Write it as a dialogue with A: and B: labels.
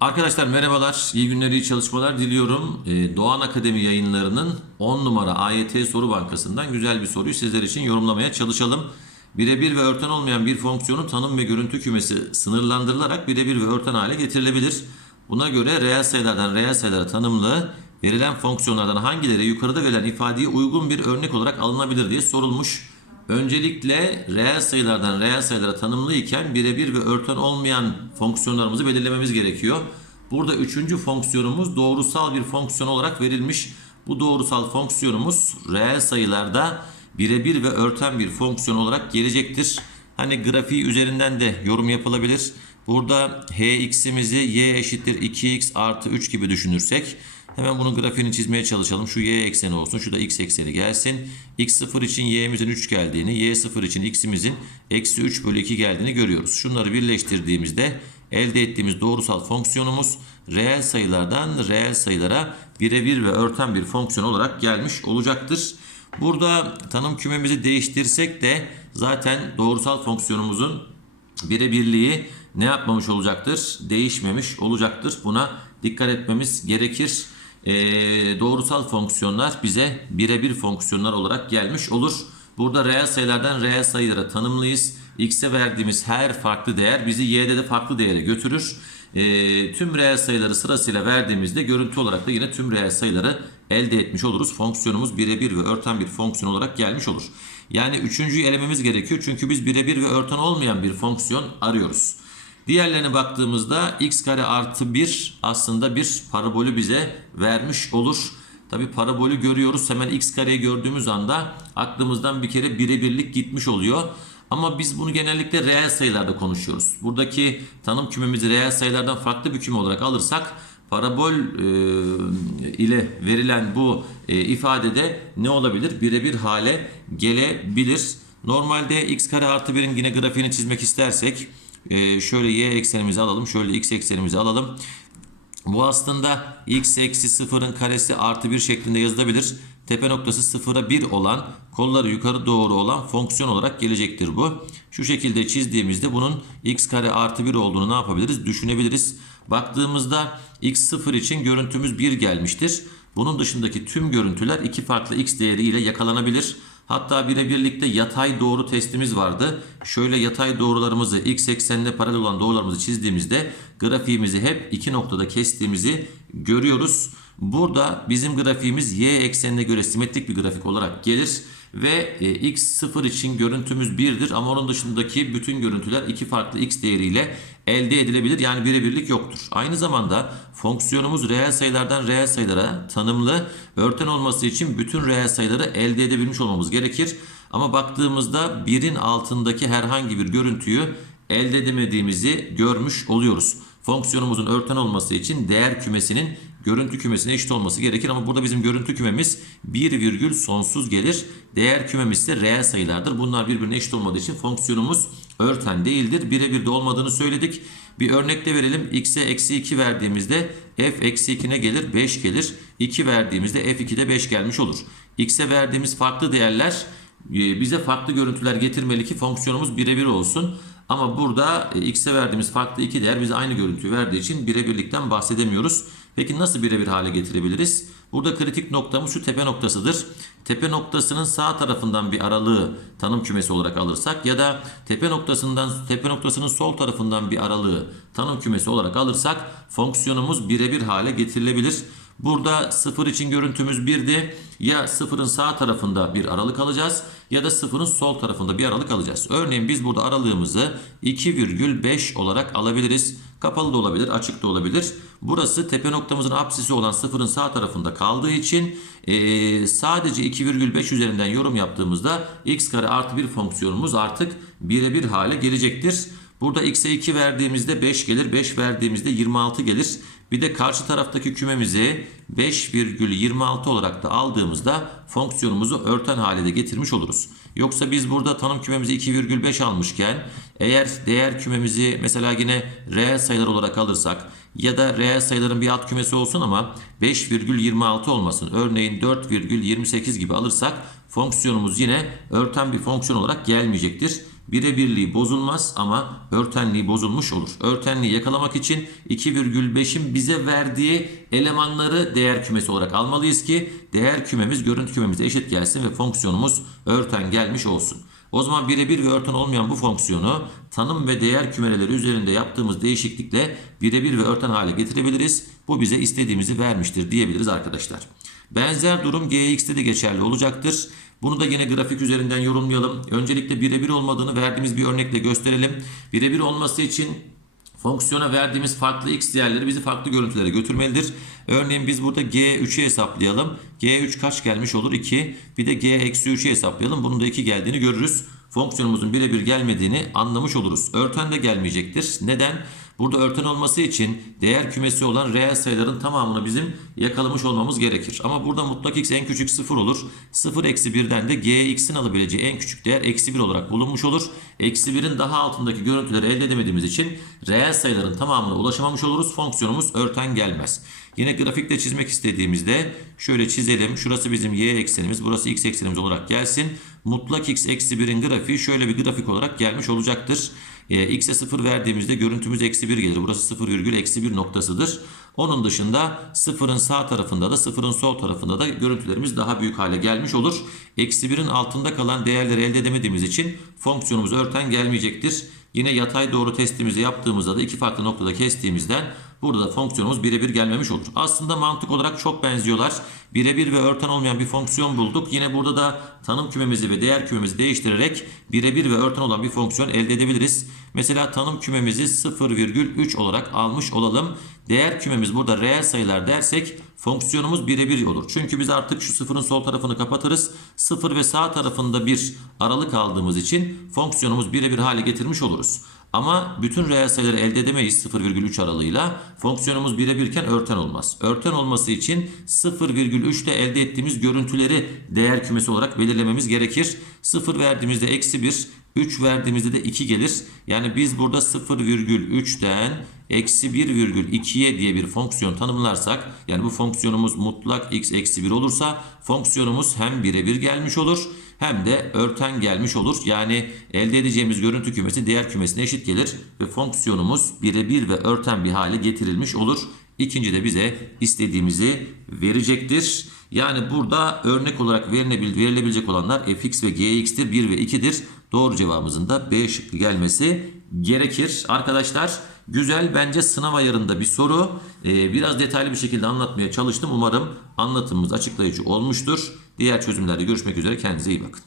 A: Arkadaşlar merhabalar, iyi günler, iyi çalışmalar diliyorum. Ee, Doğan Akademi yayınlarının 10 numara AYT soru bankasından güzel bir soruyu sizler için yorumlamaya çalışalım. Birebir ve örten olmayan bir fonksiyonun tanım ve görüntü kümesi sınırlandırılarak birebir ve örten hale getirilebilir. Buna göre reel sayılardan reel sayılara tanımlı verilen fonksiyonlardan hangileri yukarıda verilen ifadeye uygun bir örnek olarak alınabilir diye sorulmuş. Öncelikle reel sayılardan reel sayılara tanımlı iken birebir ve örten olmayan fonksiyonlarımızı belirlememiz gerekiyor. Burada üçüncü fonksiyonumuz doğrusal bir fonksiyon olarak verilmiş. Bu doğrusal fonksiyonumuz reel sayılarda birebir ve örten bir fonksiyon olarak gelecektir. Hani grafiği üzerinden de yorum yapılabilir. Burada hx'imizi y eşittir 2x artı 3 gibi düşünürsek Hemen bunun grafiğini çizmeye çalışalım. Şu y ekseni olsun. Şu da x ekseni gelsin. x0 için y'imizin 3 geldiğini, y0 için x'imizin eksi 3 bölü 2 geldiğini görüyoruz. Şunları birleştirdiğimizde elde ettiğimiz doğrusal fonksiyonumuz reel sayılardan reel sayılara birebir ve örten bir fonksiyon olarak gelmiş olacaktır. Burada tanım kümemizi değiştirsek de zaten doğrusal fonksiyonumuzun birebirliği ne yapmamış olacaktır? Değişmemiş olacaktır. Buna dikkat etmemiz gerekir. Ee, doğrusal fonksiyonlar bize birebir fonksiyonlar olarak gelmiş olur. Burada reel sayılardan reel sayılara tanımlıyız. X'e verdiğimiz her farklı değer bizi y'de de farklı değere götürür. Ee, tüm reel sayıları sırasıyla verdiğimizde görüntü olarak da yine tüm reel sayıları elde etmiş oluruz. Fonksiyonumuz birebir ve örten bir fonksiyon olarak gelmiş olur. Yani üçüncüyü elememiz gerekiyor çünkü biz birebir ve örten olmayan bir fonksiyon arıyoruz. Diğerlerine baktığımızda x kare artı 1 aslında bir parabolü bize vermiş olur. Tabi parabolü görüyoruz. Hemen x kareyi gördüğümüz anda aklımızdan bir kere birebirlik gitmiş oluyor. Ama biz bunu genellikle reel sayılarda konuşuyoruz. Buradaki tanım kümemizi reel sayılardan farklı bir küme olarak alırsak parabol e, ile verilen bu e, ifadede ne olabilir? Birebir hale gelebilir. Normalde x kare artı 1'in yine grafiğini çizmek istersek ee, şöyle y eksenimizi alalım. Şöyle x eksenimizi alalım. Bu aslında x eksi sıfırın karesi artı 1 şeklinde yazılabilir. Tepe noktası sıfıra 1 olan kolları yukarı doğru olan fonksiyon olarak gelecektir bu. Şu şekilde çizdiğimizde bunun x kare artı 1 olduğunu ne yapabiliriz? Düşünebiliriz. Baktığımızda x sıfır için görüntümüz 1 gelmiştir. Bunun dışındaki tüm görüntüler iki farklı x değeri ile yakalanabilir. Hatta birebirlikte yatay doğru testimiz vardı. Şöyle yatay doğrularımızı x eksenine paralel olan doğrularımızı çizdiğimizde grafiğimizi hep iki noktada kestiğimizi görüyoruz. Burada bizim grafiğimiz y eksenine göre simetrik bir grafik olarak gelir ve e, x 0 için görüntümüz 1'dir ama onun dışındaki bütün görüntüler iki farklı x değeriyle elde edilebilir. Yani birebirlik yoktur. Aynı zamanda fonksiyonumuz reel sayılardan reel sayılara tanımlı örten olması için bütün reel sayıları elde edebilmiş olmamız gerekir. Ama baktığımızda birin altındaki herhangi bir görüntüyü elde edemediğimizi görmüş oluyoruz. Fonksiyonumuzun örten olması için değer kümesinin görüntü kümesine eşit olması gerekir ama burada bizim görüntü kümemiz 1 virgül sonsuz gelir. Değer kümemiz ise reel sayılardır. Bunlar birbirine eşit olmadığı için fonksiyonumuz örten değildir. Birebir de olmadığını söyledik. Bir örnek de verelim. x'e eksi 2 verdiğimizde f eksi 2 ne gelir? 5 gelir. 2 verdiğimizde f 2'de 5 gelmiş olur. x'e verdiğimiz farklı değerler e, bize farklı görüntüler getirmeli ki fonksiyonumuz birebir olsun. Ama burada e, x'e verdiğimiz farklı iki değer bize aynı görüntüyü verdiği için birebirlikten bahsedemiyoruz. Peki nasıl birebir hale getirebiliriz? Burada kritik noktamız şu tepe noktasıdır. Tepe noktasının sağ tarafından bir aralığı tanım kümesi olarak alırsak ya da tepe noktasından tepe noktasının sol tarafından bir aralığı tanım kümesi olarak alırsak fonksiyonumuz birebir hale getirilebilir. Burada sıfır için görüntümüz 1'di. Ya sıfırın sağ tarafında bir aralık alacağız ya da sıfırın sol tarafında bir aralık alacağız. Örneğin biz burada aralığımızı 2,5 olarak alabiliriz. Kapalı da olabilir, açık da olabilir. Burası tepe noktamızın apsisi olan sıfırın sağ tarafında kaldığı için e, sadece 2,5 üzerinden yorum yaptığımızda x kare artı 1 fonksiyonumuz artık birebir hale gelecektir. Burada x'e 2 verdiğimizde 5 gelir, 5 verdiğimizde 26 gelir. Bir de karşı taraftaki kümemizi 5,26 olarak da aldığımızda fonksiyonumuzu örten hale de getirmiş oluruz. Yoksa biz burada tanım kümemizi 2,5 almışken eğer değer kümemizi mesela yine reel sayılar olarak alırsak ya da reel sayıların bir alt kümesi olsun ama 5,26 olmasın. Örneğin 4,28 gibi alırsak fonksiyonumuz yine örten bir fonksiyon olarak gelmeyecektir. Birebirliği bozulmaz ama örtenliği bozulmuş olur. Örtenliği yakalamak için 2,5'in bize verdiği elemanları değer kümesi olarak almalıyız ki değer kümemiz görüntü kümemize eşit gelsin ve fonksiyonumuz örten gelmiş olsun. O zaman birebir ve örten olmayan bu fonksiyonu tanım ve değer kümeleri üzerinde yaptığımız değişiklikle birebir ve örten hale getirebiliriz. Bu bize istediğimizi vermiştir diyebiliriz arkadaşlar. Benzer durum gx'te de geçerli olacaktır. Bunu da yine grafik üzerinden yorumlayalım. Öncelikle birebir olmadığını verdiğimiz bir örnekle gösterelim. Birebir olması için Fonksiyona verdiğimiz farklı x değerleri bizi farklı görüntülere götürmelidir. Örneğin biz burada g3'ü hesaplayalım. g3 kaç gelmiş olur? 2. Bir de g-3'ü hesaplayalım. Bunun da 2 geldiğini görürüz. Fonksiyonumuzun birebir gelmediğini anlamış oluruz. Örten de gelmeyecektir. Neden? Burada örten olması için değer kümesi olan reel sayıların tamamını bizim yakalamış olmamız gerekir. Ama burada mutlak x en küçük 0 olur. 0 eksi 1'den de gx'in alabileceği en küçük değer eksi 1 olarak bulunmuş olur. Eksi 1'in daha altındaki görüntüleri elde edemediğimiz için reel sayıların tamamına ulaşamamış oluruz. Fonksiyonumuz örten gelmez. Yine grafikte çizmek istediğimizde şöyle çizelim. Şurası bizim y eksenimiz, burası x eksenimiz olarak gelsin. Mutlak x eksi 1'in grafiği şöyle bir grafik olarak gelmiş olacaktır. E, x'e 0 verdiğimizde görüntümüz eksi 1 gelir. Burası 0 virgül eksi 1 noktasıdır. Onun dışında sıfırın sağ tarafında da sıfırın sol tarafında da görüntülerimiz daha büyük hale gelmiş olur. Eksi 1'in altında kalan değerleri elde edemediğimiz için fonksiyonumuz örten gelmeyecektir. Yine yatay doğru testimizi yaptığımızda da iki farklı noktada kestiğimizden burada da fonksiyonumuz birebir gelmemiş olur. Aslında mantık olarak çok benziyorlar. Birebir ve örten olmayan bir fonksiyon bulduk. Yine burada da tanım kümemizi ve değer kümemizi değiştirerek birebir ve örten olan bir fonksiyon elde edebiliriz. Mesela tanım kümemizi 0,3 olarak almış olalım. Değer kümemiz burada reel sayılar dersek fonksiyonumuz birebir olur. Çünkü biz artık şu sıfırın sol tarafını kapatırız. Sıfır ve sağ tarafında bir aralık aldığımız için fonksiyonumuz birebir hale getirmiş oluruz. Ama bütün reel sayıları elde edemeyiz 0,3 aralığıyla. Fonksiyonumuz birebirken örten olmaz. Örten olması için 0,3'te elde ettiğimiz görüntüleri değer kümesi olarak belirlememiz gerekir. 0 verdiğimizde eksi 1, 3 verdiğimizde de 2 gelir. Yani biz burada 0,3'ten eksi 1,2'ye diye bir fonksiyon tanımlarsak yani bu fonksiyonumuz mutlak x eksi 1 olursa fonksiyonumuz hem birebir gelmiş olur hem de örten gelmiş olur. Yani elde edeceğimiz görüntü kümesi değer kümesine eşit gelir ve fonksiyonumuz birebir ve örten bir hale getirilmiş olur. İkinci de bize istediğimizi verecektir. Yani burada örnek olarak verilebil- verilebilecek olanlar fx ve gx'tir 1 ve 2'dir. Doğru cevabımızın da B şıkkı gelmesi gerekir. Arkadaşlar güzel bence sınav ayarında bir soru. Ee, biraz detaylı bir şekilde anlatmaya çalıştım. Umarım anlatımımız açıklayıcı olmuştur. Diğer çözümlerde görüşmek üzere. Kendinize iyi bakın.